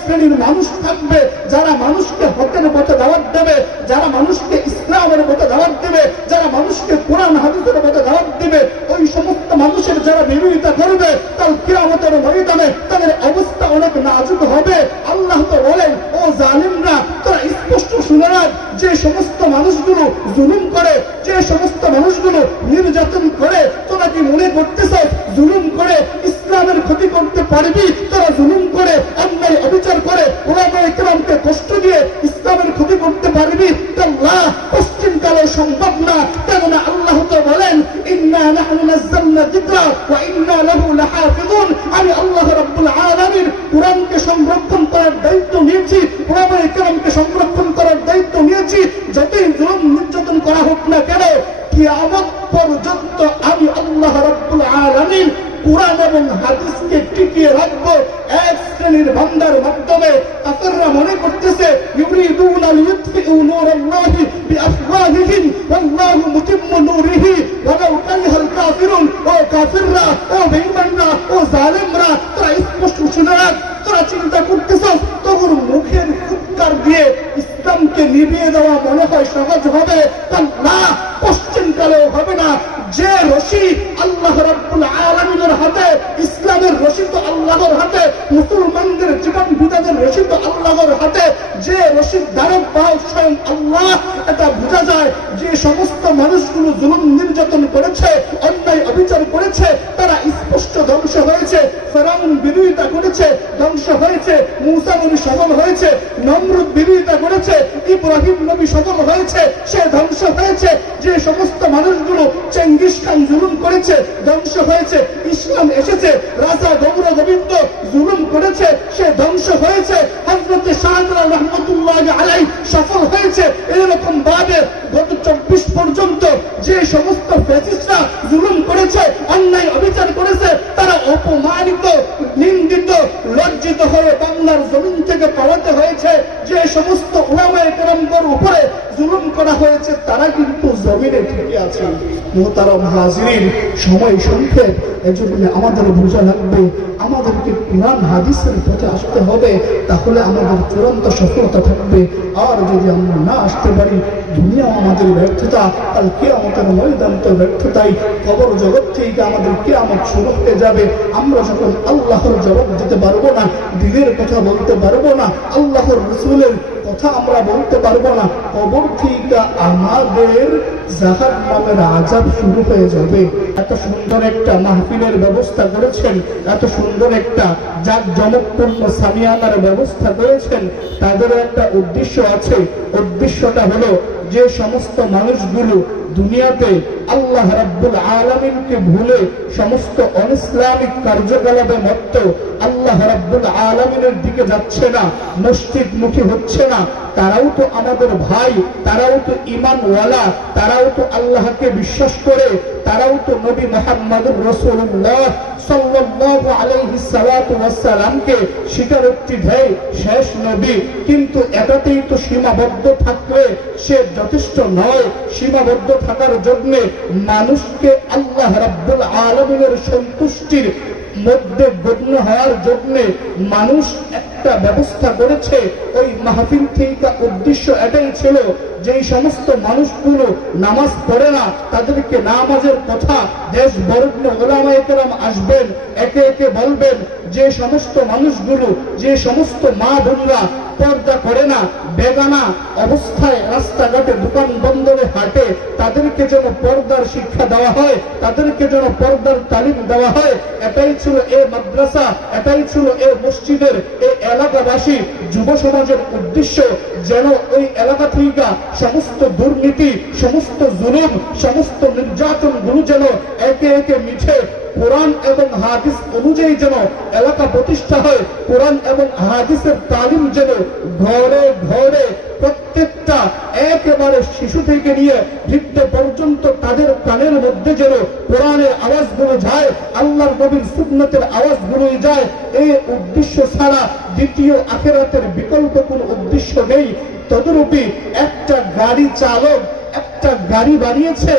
শ্রেণীর মানুষ থাকবে যারা মানুষকে হকের পথে দাওয়াত দেবে, যারা মানুষকে ইসলামের পথে দাওয়াত দেবে, যারা মানুষকে কোরআন হাদিসের পথে দাওয়াত দেবে। ওই সমস্ত মানুষের যারা বিরোধিতা করবে কাল কিয়ামতের ময়দানে তাদের অবস্থা অনেক নাজুক হবে। আল্লাহ তো বলেন, ও জালিমরা, তোরা স্পষ্ট শুনে রাখ, যে সমস্ত মানুষগুলো জুলুম করে, যে সমস্ত মানুষগুলো নির্যাতন করে, তোরা কি মনে করতেছ জুলুম করে ইসলামের ক্ষতি করতে পারবি? তোরা জুলুম করে, অন্যায় অবিচার করে, উলামায়ে কেরামকে কষ্ট দিয়ে ইসলামের ক্ষতি করতে পারবি? আল্লাহ পশ্চিমকালে সম্ভব না। কেননা আল্লাহ তো বলেন, ইন্না নাহনু নাযালনা যিকরা ওয়া ইন্না লাহু লাহাফিযুন। আমি আল্লাহ রাব্বুল আলামিন কুরআনকে সংরক্ষণ করার দায়িত্ব নিয়েছি, উলামায়ে কেরামকে সংরক্ষণ করার দায়িত্ব নিয়েছি। যতই জুলুম নির্যাতন করা হোক না কেন, কিয়ামত পর্যন্ত আমি আল্লাহ রাব্বুল আলামিন কুরআন এবং হাদিসকে টিকিয়ে রাখবো। এক শ্রেণীর বান্দার মাধ্যমে কাফেররা মনে করতেছে, ইউরিদুনা লিইউতফিউ নূরাল্লাহি বিআফওয়াহিহিম ওয়াল্লাহু মুতিম্মু নূরিহি ওয়ালাউ কারিহাল কাফিরুন। ও কাফেররা, ও বেঈমানরা, ও জালেমরা, তোরা স্পষ্ট শুনে রাখ, তোরা চিন্তা করতেছ তোর মুখের ফুৎকার দিয়ে ইসলামকে নিভিয়ে দেওয়া মনে হয় সহজ হবে? না, পশ্চিমকালেও হবে না। যে রশি আল্লাহ রাব্বুল আলামিনের হাতে, ইসলামের রশি তো আল্লাহর হাতে, মুসলমানদের জীবন বিধানের রশি তো আল্লাহর হাতে। যে রশির ধারক বাহক স্বয়ং আল্লাহ, এটা বোঝা যায়। যে সমস্ত মানুষগুলো জুলুম নির্যাতন করেছে, অন্যায় অবিচার করেছে, তারা স্পষ্ট ধ্বংস হয়েছে। ফেরাউন বিরোধিতা করেছে, ধ্বংস হয়েছে। মূসা নবী সফল হয়েছে। নমরুদ বিরোধিতা করেছে, ইব্রাহিম নবী সফল হয়েছে, সে ধ্বংস হয়েছে। যে সমস্ত মানুষগুলো চেঙ্গিস খান জুলুম করেছে, ধ্বংস হয়েছে। ইসলাম এসেছে, রাজা গৌর গোবিন্দ জুলুম করেছে, সে ধ্বংস হয়েছে। হযরতে শাহজালাল রাহমাতুল্লাহ আলাইহি সফল হয়েছে। এরকম ভাবে গত 24 পর্যন্ত যে সমস্ত ফ্যাসিস্টরা জুলুম করেছে, অন্যায় অবিচার করেছে, তারা অপমানিত, নিন্দিত, লজ্জিত হয়ে বাংলার জমিন থেকে পালাতে হয়েছে। যে সমস্ত উলামায়ে কেরামদের উপরে জুলুম করা হয়েছে, তারা কিন্তু জমিনে টিকে আছে। মুহতারাম হাজিরিন, সময় সংক্ষেপ, এজন্য আমাদের বোঝা লাগবে, আমাদেরকে কোরআন হাদিসের পথে আসতে হবে, তাহলে আমাদের চূড়ান্ত সফলতা থাকবে। আর যদি আমরা না আসতে পারি, দুনিয়া আমাদের ব্যর্থতা, কাল কিয়ামতের ময়দান তো ব্যর্থতাই। কবর জগৎ থেকে আমাদের কিয়ামত শুরু হয়ে যাবে। আমরা যখন আল্লাহর জবাব দিতে পারবো না, দিনের কথা বলতে পারবো না, আল্লাহর রাসূলের কথা আমরা বলতে পারবো না, কবর থেকে আমাদের জাহান্নামের আযাব শুরু হয়ে যাবে। এত সুন্দর একটা মাহফিলের ব্যবস্থা করেছেন, এত সুন্দর একটা জাঁকজমকপূর্ণ সামিয়ানার ব্যবস্থা করেছেন, তাদেরও একটা উদ্দেশ্য আছে। উদ্দেশ্যটা হলো, যে সমস্ত মানুষগুলো দুনিয়াতে আল্লাহ রাব্বুল আলামিনকে ভুলে সমস্ত অনিসলামিক কার্যকলাপে মত্ত, আল্লাহ রাব্বুল আলামিনের দিকে যাচ্ছে না, মসজিদমুখী হচ্ছে না, তারাও তো আমাদের ভাই, তারাও তো ঈমানওয়ালা, তারাও তো আল্লাহকে বিশ্বাস করে, তারাও তো নবী মুহাম্মদুর রাসূলুল্লাহ সাল্লাল্লাহু আলাইহি সাল্লাতু ওয়াস সালামকে স্বীকারোক্তি দেয় শেষ নবী। কিন্তু এটাতেই তো সীমাবদ্ধ থাকলে সে যথেষ্ট নয়। সীমাবদ্ধ থাকার জন্য মানুষকে আল্লাহ রাব্বুল আলামিনের সন্তুষ্টির মধ্যে গণ্য হওয়ার জন্য মানুষ একটা ব্যবস্থা করেছে। ওই মাহফিল থেকে উদ্দেশ্য এটাই ছিল, যেই সমস্ত মানুষগুলো নামাজ পড়ে না, তাদেরকে নামাজের কথা দেশ বরেণ্য উলামায়ে কেরাম আসবেন, একে একে বলবেন। যে সমস্ত মানুষগুলো, যে সমস্ত মা বোনরা পর্দা করে না, বেগানা অবস্থায় রাস্তাঘাটে দোকান বন্দরে হাঁটে, তাদেরকে যেন পর্দার শিক্ষা দেওয়া হয়, তাদেরকে যেন পর্দার তালিম দেওয়া হয়। এটাই ছিল এই মাদ্রাসা, এটাই ছিল এই মসজিদের, এই এলাকাবাসী যুব সমাজের উদ্দেশ্য, যেন ওই এলাকা থেকে সমস্ত দুর্নীতি, সমস্ত জুলুম, সমস্ত নির্যাতন গুলো যেন একে একে মিঠে কোরআন এবং হাদিস অনুযায়ী যেন এলাকা প্রতিষ্ঠা হয়। কোরআন এবং হাদিসের তালিম যেন ঘরে ঘরে প্রত্যেকটা একেবারে শিশু থেকে নিয়ে বৃদ্ধ পর্যন্ত তাদের কানের মধ্যে যেন কোরআনের আওয়াজগুলো যায়, আল্লাহর নবীর সুন্নতের আওয়াজগুলোই যায়। এই উদ্দেশ্য ছাড়া দ্বিতীয় আখিরাতের বিকল্প কোনো উদ্দেশ্য নেই। তদরূপী একটা গাড়ি চালক একটা গাড়ি বানিয়েছে,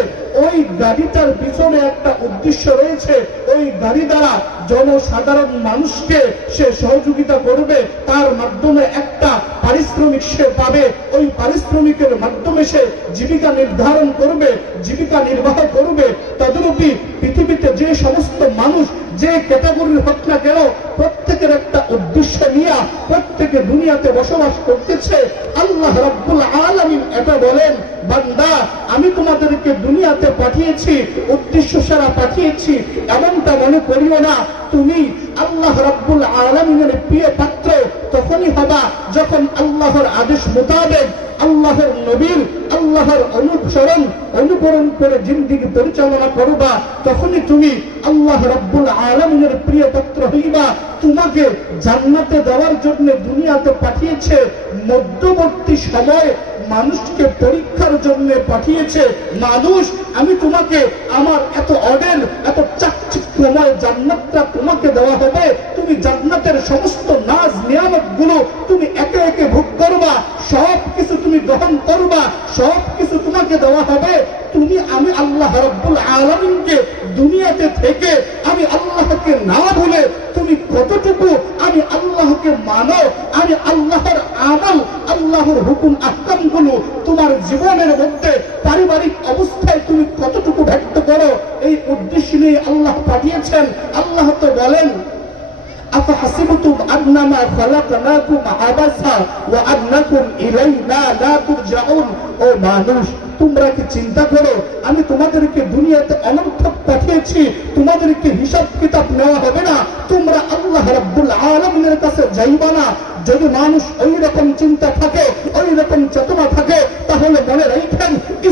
ওই গাড়িটার পিছনে একটা উদ্দেশ্য রয়েছে। ওই গাড়ি দ্বারা জনসাধারণ মানুষকে সে সহযোগিতা করবে, তার মাধ্যমে একটা পারিশ্রমিক সে পাবে, ওই পারিশ্রমিকের মাধ্যমে সে জীবিকা নির্ধারণ করবে, জীবিকা নির্বাহ করবে। তদরূপী পৃথিবীতে যে সমস্ত মানুষ যে ক্যাটাগরির হোক না কেন, প্রত্যেকের একটা উদ্দেশ্য নিয়ে প্রত্যেকে দুনিয়াতে বসবাস করতেছে। আল্লাহ রাব্বুল আলামিন এটা বলেন, বান্দা আমি তোমাদেরকে দুনিয়াতে পাঠিয়েছি, উদ্দেশ্য সারা পাঠিয়েছি, এমনটা মনে করিও না। তুমি আল্লাহ রাব্বুল আলামিনের প্রিয় পাত্র তখনই হবা যখন আল্লাহর আদেশ মোতাবেক আল্লাহর নবীর আল্লাহর অনুকরণ করে জিন্দেগি পরিচালনা করবা, তখনই তুমি আল্লাহ রাব্বুল আলামিনের প্রিয় পাত্র হইবা। তোমাকে জান্নাতে দেওয়ার জন্য দুনিয়াতে পাঠিয়েছে, মধ্যবর্তী সময়ে মানুষকে পরীক্ষার জন্য পাঠিয়েছে। মানুষ, আমি তোমাকে আমার এত অর্ডার, এত চাকচিক্যময় জান্নাতটা তোমাকে দেওয়া হবে, তুমি জান্নাতের সমস্ত নাজ নিয়ামত গুলো তুমি একে একে ভোগ করবা, সব কিছু তুমি গ্রহণ করবা, সব কিছু তোমাকে দেওয়া হবে। তুমি আমি আল্লাহ রাব্বুল আলামিনকে দুনিয়াতে থেকে আমি আল্লাহকে না ভুলে তুমি কতটুকু আমি আল্লাহকে মানো, আমি আল্লাহর আমল, আল্লাহর হুকুম আহকাম গুলো তোমার জীবনের মধ্যে পারিবারিক অবস্থায় তুমি কতটুকু ব্যক্ত করো, এই উদ্দেশ্য নিয়ে আল্লাহ পাঠিয়েছেন। আল্লাহ তো বলেন, আফাহাসিবতুম আন্নামা খালাকনাকুম আবাসা ওয়া আন্নাকুম ইলাইনা লা তুরজাউন। ও মানুষ, তোমরা কি চিন্তা করো আমি তোমাদেরকে দুনিয়াতে অনর্থক পাঠিয়েছি, তোমাদেরকে হিসাব কিতাব নেওয়া হবে না, তোমরা আল্লাহ রাব্বুল আলামিনের কাছে যাইবা না? যদি মানুষ ওই রকম চিন্তা থাকে, ওই রকম চেতনা থাকে, তাহলে মনে রাখেন,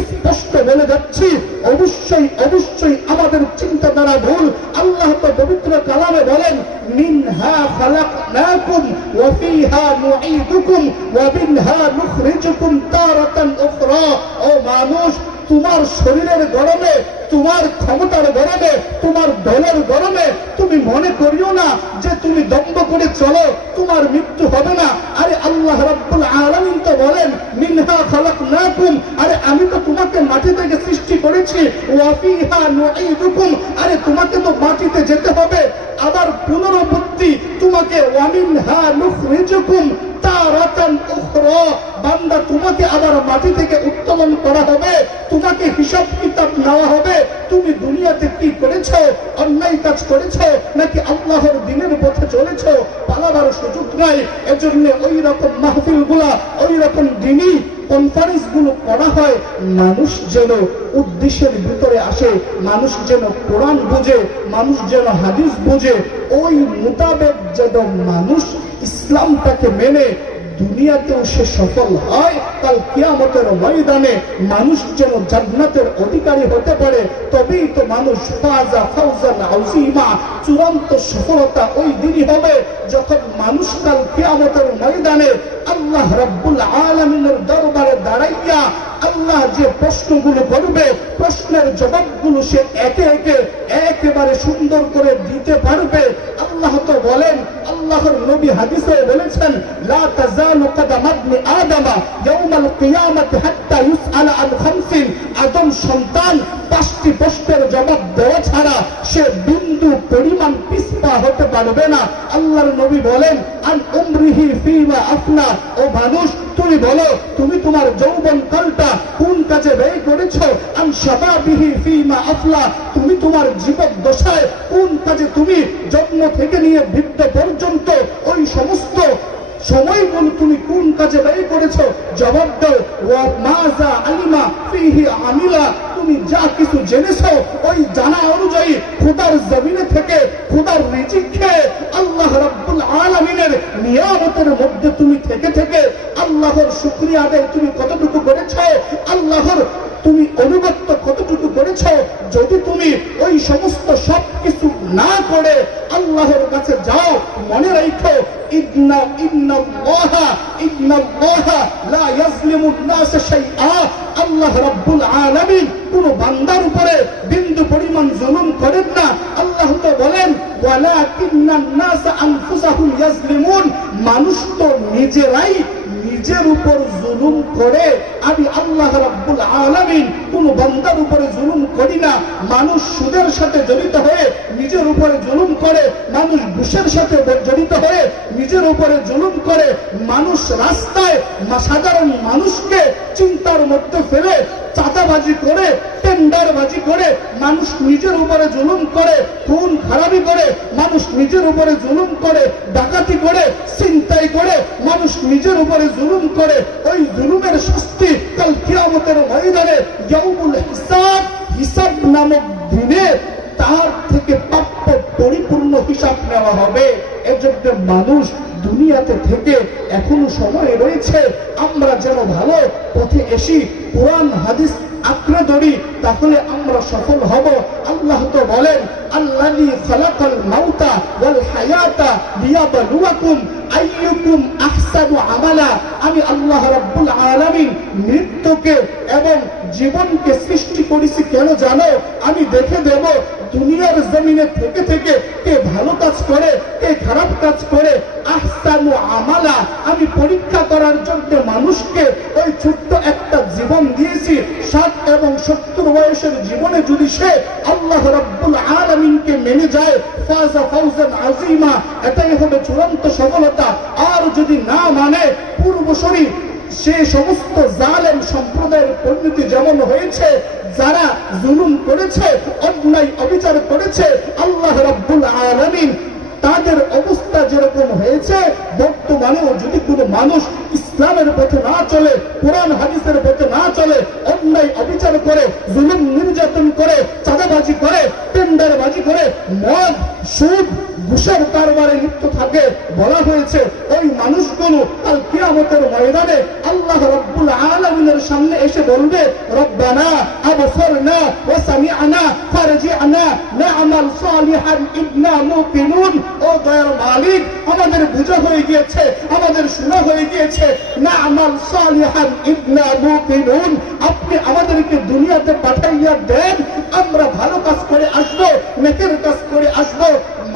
স্পষ্ট বলে যাচ্ছি, অবশ্যই অবশ্যই আমাদের চিন্তাধারা ভুল। আল্লাহ তো পবিত্র কালামে বলেন, মিনহা খালাকনাকুম ওয়া ফিহা নুঈদুকুম ওয়া মিনহা নুখরিজুকুম তারাতান উখরা। ও মানুষ, তোমার শরীরের গরমে, তোমার ক্ষমতার গরমে, তোমার দলের গরমে তুমি মনে করিও না যে তুমি দম্ভ করে চলো, তোমার মৃত্যু হবে না। আরে আল্লাহ রাব্বুল আলামিন তো বলেন, মিনহা খালাকনাকুম, আরে আমি তো তোমাকে মাটি থেকে সৃষ্টি করেছি, ওয়া ফিহা নুঈদুকুম, আরে তোমাকে তো মাটিতে যেতে হবে, আবার পুনরাবৃত্তি তোমাকে ওয়া মিনহা নুখরিজুকুম তারাতান উখরা। বান্দা, তোমাকে আবার মাটি থেকে উত্তোলন করা হবে, তোমাকে হিসাব কিতাব নেওয়া হবে, তুমি দুনিয়াতে কি করেছো, অন্যায় কাজ করেছো নাকি আল্লাহর দ্বীনের পথে চলেছো, পালাবার সুযোগ নাই। এজন্য ওই রকম মাহফিল গুলা, ওই রকম দ্বীনি কনফারেন্স গুলো করা হয়, মানুষ যেন উদ্দেশ্যের ভিতরে আসে, মানুষ যেন কোরআন বুঝে, মানুষ যেন হাদিস বুঝে, ওই মোতাবেক যেন মানুষ ইসলামটাকে মেনে দুনিয়াতেও সে সফল হয়, কাল কিয়ামতের ময়দানে মানুষ যেন জান্নাতের অধিকারী হতে পারে। তবেই তো মানুষ ফাজা ফাওজান আযীমা, চূড়ান্ত সফলতা ওই দিনই হবে যখন মানুষ কাল কিয়ামতের ময়দানে আল্লাহ রাব্বুল আলামিনের দরবারে দাঁড়াইয়া আল্লাহ যে প্রশ্নগুলো করবে, প্রশ্নের জবাবগুলো সে একে একে একেবারে সুন্দর করে দিতে পারবে। আল্লাহ তো বলেন, আল্লাহর নবী হাদিসে বলেছেন, লা তাজালু কদামা ইবনি আদামা ইয়াউমাল কিয়ামাতি হাত্তা ইউসআলা আন খামসিন। আদম সন্তান 5টি প্রশ্নের জবাব দেওয়া ছাড়া সে বিন্দু পরিমাণ পিছপা হতে পারবে না। আল্লাহর নবী বলেন, আন উমরিহি ফীমা আফনা। ও মানুষ, তুমি বলো, তুমি তোমার যৌবন কালটা কোন কাজে ব্যয় করেছো? আন শাবাবিহি ফীমা আফলা। তুমি তোমার জীবন দশায় কোন কাজে তুমি জন্ম থেকে নিয়ে বৃদ্ধ পর্যন্ত ওই সমস্ত সময়গুলো তুমি কোন কাজে ব্যয় করেছো? জবাব দাও, ওয়া মাজা আলিমা ফীহি আমিলা। তুমি যা কিছু জেনেছো ওই জানা অনুযায়ী খোদার জমিনে থেকে খোদার রিজিক খেয়ে আল্লাহ রাব্বুল আলামিনের নিয়ামতের মধ্যে তুমি থেকে থেকে আল্লাহর শুকরিয়া আদায় তুমি কতটুকু করেছো? আল্লাহর তুমি অনুগত্য কতটুকু করেছো? যদি তুমি ওই সমস্ত সব কিছু না করে আল্লাহর কাছে যাও, মনে রাখো, ইন্নাল্লাহা লা ইয়াজলিমুন নাস শাইআ। আল্লাহ রাব্বুল আলামিন কোন বান্দার উপরে বিন্দু পরিমাণ জুলুম করেন না। আল্লাহ তো বলেন, ওয়ালাকিন্নান নাস আনফুসাহুম ইয়াজলিমুন। মানুষ তো নিজেরাই নিজের উপর জুলুম করে আমি আল্লাহ রাব্বুল আলামিন কোন বান্দার উপরে জুলুম করি না। মানুষ সুদের সাথে জড়িত হয়ে নিজের উপরে জুলুম করে, মানুষ ঘুষের সাথে জড়িত হয়ে নিজের উপরে জুলুম করে, মানুষ রাস্তায় সাধারণ মানুষকে চিন্তার মধ্যে ফেলে চাঁদাবাজি করে, টেন্ডারবাজি করে মানুষ নিজের উপরে জুলুম করে, খুন খারাপি করে মানুষ নিজের উপরে জুলুম করে, ডাকাতি করে, ছিনতাই করে মানুষ নিজের উপরে জুলুম করে। ওই জুলুমের শাস্তি কাল কিয়ামতের ময়দানে ইয়াউমুল হিসাব, হিসাব নামক দিনে তার থেকে প্রাপ্য পরিপূর্ণ হিসাব নেওয়া হবে। এজন্য মানুষ দুনিয়াতে থেকে এখনো সময় রয়েছে, আমরা যেন ভালো পথে এসি, কোরআন হাদিস আঁকড়ে ধরি, তাহলে আমরা সফল হব। আল্লাহ তো বলেন আল্লাযী খালাকাল মাউতা ওয়াল হায়াতা লিয়াবলুয়াকুম আইয়ুকুম আহসানু আমালা। আমি আল্লাহ রাব্বুল আলামিন মৃত্যুকে এবং জীবনকে সৃষ্টি করেছি কেন জানো? আমি দেখে দেব দুনিয়ার জমিনে থেকে থেকে কে ভালো কাজ করে, কে খারাপ কাজ করে। আহসানু আমালা, আমি পরীক্ষা করার জন্য মানুষকে ওই ছোট্ট একটা জীবন দিয়েছি। 60 এবং 70 বয়সের জীবনে যদি সে আল্লাহ রাব্বুল আলামিনকে মেনে যায়, ফাজা ফাউজান আযীমা, এটাই হবে চূড়ান্ত সফলতা। আর যদি না মানে পূর্বসরী সে সমস্ত জালেম সম্প্রদায়ের পরিণতি যেমন হয়েছে, যারা জুলুম করেছে, অন্যায় অবিচার করেছে, আল্লাহ রাব্বুল আলামিন তাদের অবস্থা যেরকম হয়েছে, বর্তমানেও যদি কোনো মানুষ ইসলামের পথে না চলে, কোরআন হাদিসের পথে না চলে, অন্যায় অবিচার করে, জুলুম নির্যাতন করে, চাঁদাবাজি করে, টেন্ডারবাজি করে, মদ সুদ ঘুষের কারবারে লিপ্ত থাকে, বলা হয়েছে ওই মানুষগুলো কাল কিয়ামতের ময়দানে আল্লাহ রাব্বুল আলামিনের সামনে এসে বলবে, রব্বানা আবসারনা ওয়া সামি'না ফারজি'না না'মাল সালিহান ইন্না মুকিনুন। ও দয়ার মালিক, আমাদের বুঝা হয়ে গিয়েছে, আমাদের শোনা হয়ে গিয়েছে, না'মাল সালিহান ইন্না মুকিনুন। আপনি আমাদেরকে দুনিয়াতে পাঠাইয়া দেন, আমরা ভালো কাজ করে আসবো, নেকের কাজ করে আসবো।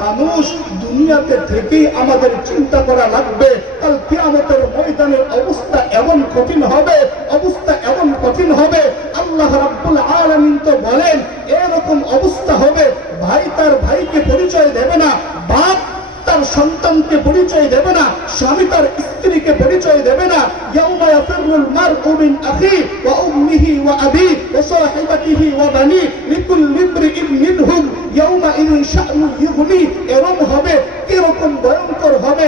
মানুষ দুনিয়াতে থেকেই আমাদের চিন্তা করা লাগবে, কাল কিয়ামতের ময়দানের অবস্থা এমন কঠিন হবে, অবস্থা এমন কঠিন হবে। আল্লাহ রাব্বুল আলামিন তো বলেন এরকম অবস্থা হবে, ভাই তার ভাইকে পরিচয় দেবে না, বাপ তার সন্তানকে পরিচয় দেবে না, স্বামী তার স্ত্রীকে পরিচয় দেবে না। ইয়াউমা ইয়াফিরুল মারউ মিন আখি ওয়া উম্মিহি ওয়া আবি ওয়া সাহিবাতিহি ওয়া বানি লিকুল্লি ইমরিইন মিনহুম ইয়াউমা ইযিন শা'নু ইউগনি। এরকম হবে, কিরকম ভয়ঙ্কর হবে।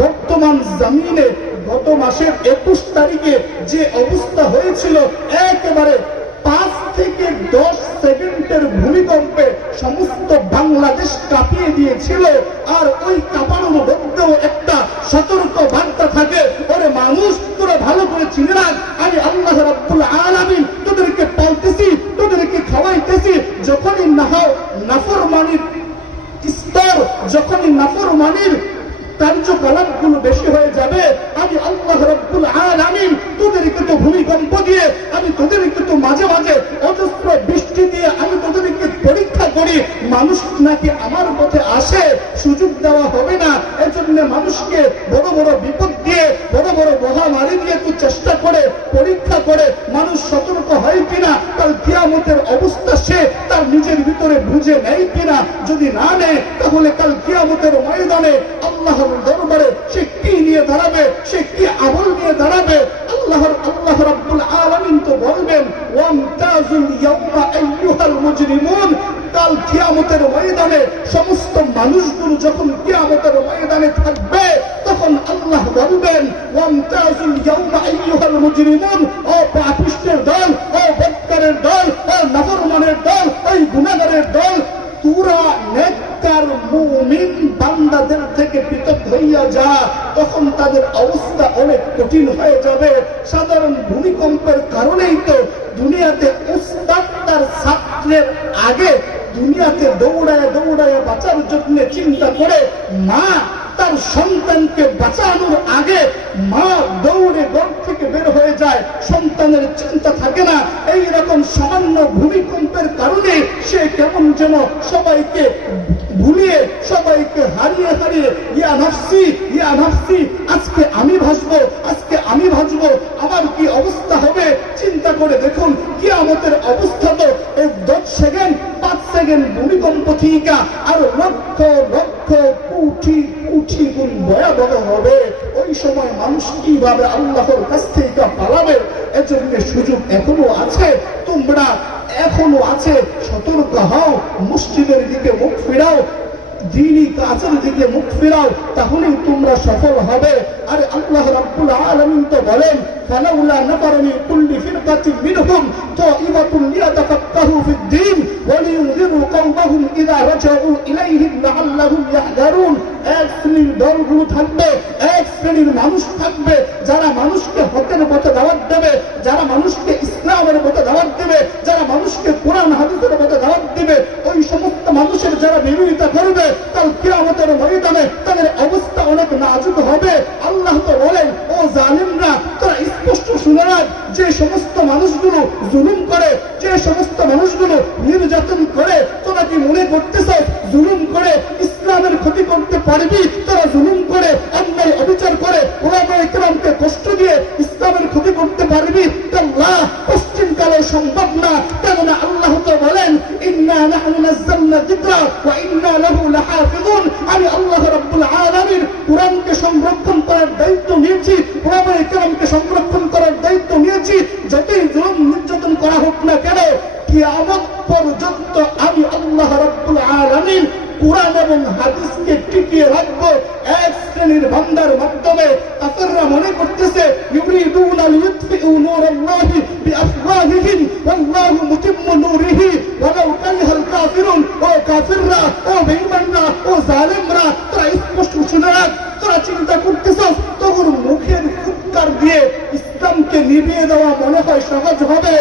বর্তমান জমিনে গত মাসের 21 তারিখে যে অবস্থা হয়েছিল, একেবারে 5 থেকে 10 সেকেন্ডের ভূমিকম্পে সমস্ত বাংলাদেশ কাঁপিয়ে দিয়েছিল। আর ওই কাঁপানোর মধ্যেও একটা সতর্ক বার্তা থাকে, ওরে মানুষ তোরা ভালো করে চিনে রাখ, আমি আল্লাহ রাব্বুল আলামিন তোদেরকে পালতেছি, তোদেরকে খাওয়াইতেছি। যখনই নাফরমানির স্তর, যখনই নাফরমানির কার্যকলাপগুলো বেশি হয়ে যাবে, আমি আল্লাহ রাব্বুল আলামিন তোদেরকে তো ভূমিকম্প দিয়ে, আমি তোদেরকে তো মাঝে মাঝে অজস্র বৃষ্টি দিয়ে আমি তোদেরকে পরীক্ষা করি। মানুষ নাকি আমার পথে আসে, সুযোগ দেওয়া হবে না। এজন্য মানুষকে বড় বড় বিপদ দিয়ে, বড় বড় মহামারী দিয়ে তো চেষ্টা করে, পরীক্ষা করে মানুষ সতর্ক হয় কিনা, কাল কিয়ামতের অবস্থা সে তার নিজের ভিতরে বুঝে নেয় কিনা। যদি না নেয়, তাহলে কাল কিয়ামতের ময়দানে আল্লাহর দরবারে সে কি নিয়ে দাঁড়াবে, সে কি আমল নিয়ে দাঁড়াবে। আল্লাহ রাব্বুল আলামিন তো বলবেন, ওয়ামতাজুল ইয়াউমা আইয়ুহাল মুজরিমুন। কাল কিয়ামতের ময়দানে সমস্ত মানুষগুলো যখন কিয়ামতের ময়দানে থাকবে, তখন আল্লাহ বলবেন, ওয়ামতাজুল ইয়াউমা আইয়ুহাল মুজরিমুন। ও পাপিষ্টের দল, ও বদকারের দল, ও নাফরমানের দল, ওই গুনাহগারের দল, তোরা নেককার মুমিন বান্দাদের থেকে পৃথক হইয়া যা। তখন তাদের অবস্থা অনেক কঠিন হয়ে যাবে। সাধারণ ভূমিকম্পের কারণেই তো দুনিয়াতে উস্তাদ তার ছাত্রের আগে দুনিয়াতে দৌড়ায় দৌড়ায় বাঁচার জন্য চিন্তা করে, মা তার সন্তানকে বাঁচানোর আগে মা দৌড়ে ঘর থেকে বের হয়ে যায়, সন্তানের চিন্তা থাকে না। এই রকম সামান্য ভূমিকম্পের কারণে সে কেমন যেন সবাইকে ভুলিয়ে, সবাইকে হারিয়ে হারিয়ে ইয়া নাফসি ইয়া নাফসি, আজকে আমি ভাসবো, আজকে সময় মানুষ কিভাবে আল্লাহর কাছ থেকে পালাবে, এজন্য সুযোগ এখনো আছে, তোমরা এখনো আছে, সতর্ক হও, মসজিদের দিকে মুখ ফিরাও, দ্বীনি কাজের দিকে মুখ ফিরাও, তাহলেই তোমরা সফল হবে। আর আল্লাহ রাব্বুল আলামিন তো বলেন, ফালাউলা নাফারা মিন কুল্লি ফিরকাতিন মিনহুম তাইফাতুন লিয়াতাফাক্কাহু ফিদ-দীন ওয়া লিয়ুনযিরু কওমাহুম ইযা রাজাউ ইলাইহিম লাআল্লাহুম ইয়াহদারুন। এক শ্রেণীর দলগুলো থাকবে, এক শ্রেণীর মানুষ থাকবে যারা মানুষকে হকের পথে দাওয়াত দেবে, যারা মানুষকে ইসলামের পথে দাওয়াত দেবে, যারা মানুষকে কোরআন হাদিসের পথে দাওয়াত দেবে। ওই সমস্ত মানুষের যারা বিরোধিতা করবে, কাল কিয়ামতের ময়দানে তাদের অবস্থা অনেক নাজুক হবে। আল্লাহ তো বলেন, ও জালিমরা, তোরা স্পষ্ট শুনে রাখ, যে সমস্ত মানুষগুলো জুলুম করে, যে সমস্ত মানুষগুলো নির্যাতন করে, তোরা কি মনে করতেছ জুলুম করে ইসলামের ক্ষতি করতে পারবি? তোরা জুলুম করে, অন্যায় অবিচার করে, উলামায়ে কেরামকে কষ্ট দিয়ে ইসলামের ক্ষতি করতে পারবি? আল্লাহ পশ্চিমকালে সম্ভব না। কেননা আল্লাহ তো বলেন, ইন্না নাহনু নাযালনা যিকরা ওয়া ইন্না লাহু লাহাফিজুন। আমি আল্লাহ রাব্বুল আলামিন কুরআনকে সংরক্ষণ করার দায়িত্ব নিয়েছি, উলামায়ে কেরামকে সংরক্ষণ করার দায়িত্ব নিয়েছি। যতই জুলুম নির্যাতন করা হোক না কেন, কিয়ামত পর্যন্ত আমি আল্লাহ রাব্বুল আলামিন কুরআন এবং হাদিসকে টিকিয়ে রাখবো। এক শ্রেণীর বান্দার মাধ্যমে কাফেররা মনে করতেছে, ইউরিদুনা লিইউতফিউ নূরাল্লাহি বিআফওয়াহিহিম ওয়াল্লাহু মুতিম্মু নূরিহি ওয়ালাউ কারিহাল কাফিরুন। ও কাফেররা, ও বেঈমানরা, ও জালেমরা, তোরা স্পষ্ট শুনে রাখ, তোরা চিন্তা করতেছ তোর মুখের ফুৎকার দিয়ে ইসলামকে নিভিয়ে দেওয়া মনে হয় সহজ হবে?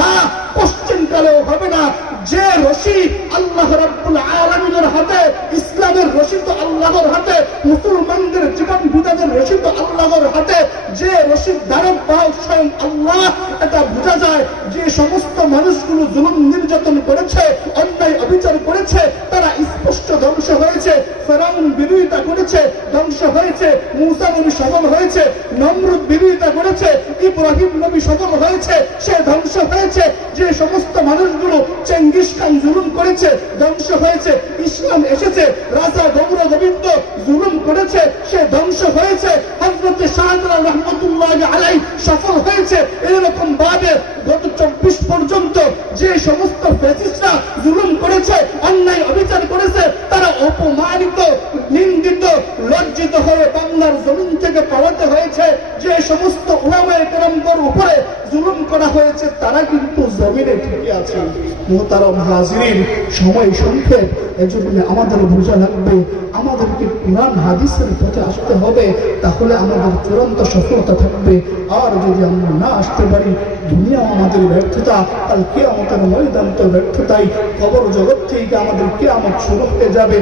না, পশ্চিমকালেও হবে না। যে রশি আল্লাহ রাব্বুল আলামিনের হাতে, ইসলামের রশি তো আল্লাহর হাতে, মুসলমানদের জীবন বিধানের রশি তো আল্লাহর হাতে। যে রশির ধারক বাহক স্বয়ং আল্লাহ, এটা বোঝা যায়। যে সমস্ত মানুষগুলো জুলুম নির্যাতন করেছে, অন্যায় অবিচার করেছে, তারা স্পষ্ট ধ্বংস হয়েছে। ফেরাউন বিরোধিতা করেছে, ধ্বংস হয়েছে। মূসা নবী সফল হয়েছে। নমরুদ বিরোধিতা করেছে, ইব্রাহিম নবী সফল হয়েছে, সে ধ্বংস হয়েছে। যে সমস্ত মানুষগুলো চেঙ্গিস খান জুলুম করেছে, ধ্বংস হয়েছে। ইসলাম এসেছে, রাজা গৌর গোবিন্দ জুলুম করেছে, সে ধ্বংস হয়েছে। হযরত শাহজালাল রাহমাতুল্লাহ আলাইহি সফল হয়েছে। এরকম ভাবে গত 24 পর্যন্ত যে সমস্ত ফ্যাসিস্টরা জুলুম করেছে, অন্যায় অবিচার করেছে, তারা অপমানিত, নিন্দিত, লজ্জিত হয়ে বাংলার জমিন থেকে পালাতে হয়েছে। যে সমস্ত উলামায়ে কেরামদের উপরে জুলুম করা হয়েছে, তারা কিন্তু জমিনে টিকে আছে। মুহতারাম হাজিরিন, সময় সংক্ষেপ, এজন্য আমাদের বোঝা লাগবে, আমাদেরকে কুরআন হাদিসের পথে আসতে হবে, তাহলে আমাদের চূড়ান্ত সফলতা থাকবে। আর যদি আমরা না আসতে পারি, দুনিয়া আমাদের ব্যর্থতা, কাল কিয়ামতের ময়দান তো ব্যর্থতাই। কবর জগৎ থেকে আমাদের কিয়ামত শুরু হয়ে যাবে।